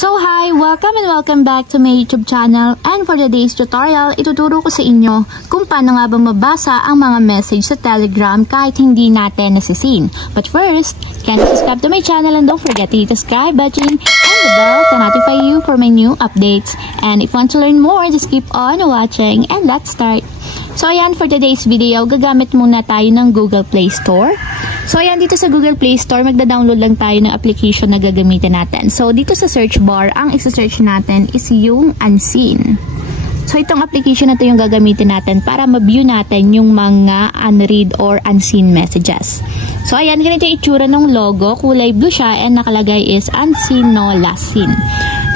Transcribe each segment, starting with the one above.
So hi! Welcome and welcome back to my YouTube channel, and for today's tutorial, ituturo ko sa inyo kung paano nga ba mabasa ang mga message sa Telegram kahit hindi natin nasisin. But first, can you subscribe to my channel and don't forget to hit the subscribe button and the bell to notify you for my new updates. And if you want to learn more, just keep on watching and let's start. So ayan, for today's video, gagamit muna tayo ng Google Play Store. So ayan, dito sa Google Play Store, magda-download lang tayo ng application na gagamitin natin. So dito sa search bar, ang isa-search natin is yung Unseen. So itong application na ito yung gagamitin natin para ma-view natin yung mga unread or unseen messages. So ayan, ganito yung itsura ng logo, kulay blue siya and nakalagay is Unseen no last seen.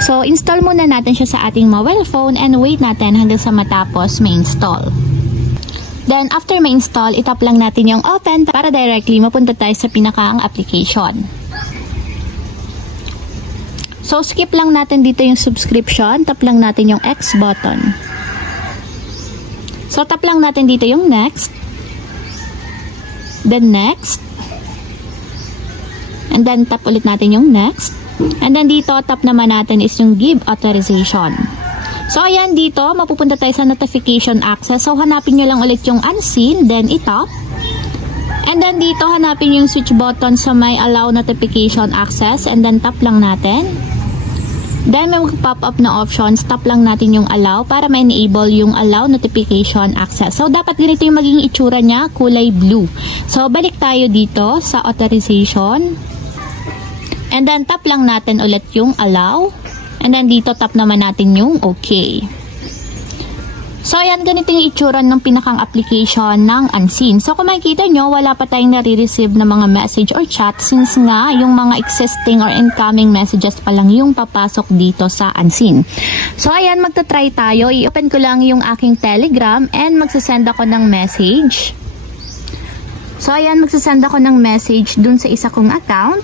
So install muna natin siya sa ating mobile phone and wait natin hanggang sa matapos ma-install. Then, after ma-install, itap lang natin yung open para directly mapunta tayo sa pinakaang application. So, skip lang natin dito yung subscription. Tap lang natin yung X button. So, tap lang natin dito yung next. Then, next. And then, tap ulit natin yung next. And then, dito, tap naman natin is yung give authorization. So, ayan dito, mapupunta tayo sa notification access. So, hanapin nyo lang ulit yung unseen, then itap. And then dito, hanapin yung switch button sa may allow notification access, and then tap lang natin. Then, may mag-pop up na options, tap lang natin yung allow para ma-enable yung allow notification access. So, dapat ganito yung magiging itsura niya, kulay blue. So, balik tayo dito sa authorization. And then, tap lang natin ulit yung allow. And then dito tap naman natin yung okay. So ayan, ganito yung itsura ng pinakang application ng Unseen. So kung makikita nyo, wala pa tayong nare-receive na mga message or chat since nga yung mga existing or incoming messages pa lang yung papasok dito sa Unseen. So ayan, magta-try tayo. I-open ko lang yung aking Telegram and magsasend ako ng message. So ayan, magsasend ako ng message dun sa isa kong account.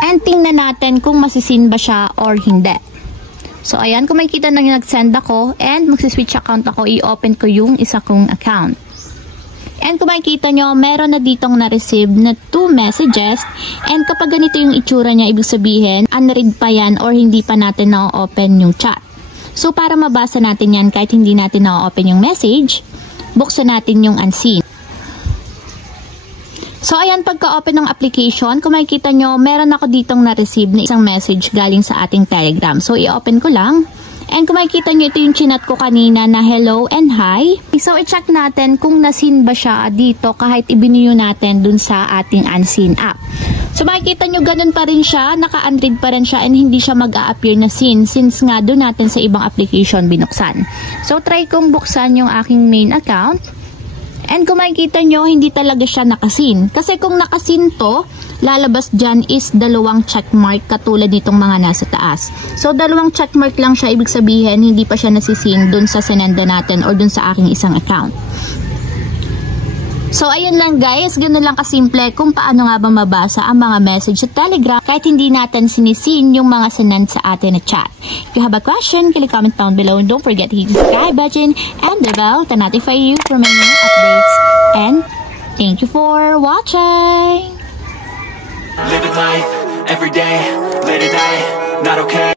And tingnan natin kung masisin ba siya or hindi. So, ayan, kung makikita na yung nag-send ako and magsiswitch account ako, i-open ko yung isa kong account. And kung makikita nyo, meron na ditong na-receive na 2 messages. And kapag ganito yung itsura niya, ibig sabihin, unread pa yan or hindi pa natin na-open yung chat. So, para mabasa natin yan kahit hindi natin na-open yung message, buksan natin yung Unseen. So, ayan, pagka-open ng application, kung makikita nyo, meron ako ditong na-receive na isang message galing sa ating Telegram. So, i-open ko lang. And kung makikita nyo, ito yung chinat ko kanina na hello and hi. So, i-check natin kung nasin ba siya dito kahit ibinuyo natin dun sa ating Unseen app. So, makikita nyo, ganun pa rin siya, naka-unread pa rin siya and hindi siya mag-a-appear na sin since nga dun natin sa ibang application binuksan. So, try kong buksan yung aking main account. And kung makikita nyo, hindi talaga siya nakasin. Kasi kung nakasin to, lalabas dyan is 2 checkmark katulad nitong mga nasa taas. So, 2 checkmark lang siya, ibig sabihin, hindi pa siya nasisin dun sa sinenda natin or dun sa aking isang account. So, ayun lang guys, ganoon lang kasimple kung paano nga ba mabasa ang mga message sa Telegram kahit hindi natin sinisin yung mga sinend sa atin na chat. If you have a question, click comment down below and don't forget to hit the subscribe button and the bell to notify you for my new updates. And thank you for watching! Living life, every day, late at night, not okay.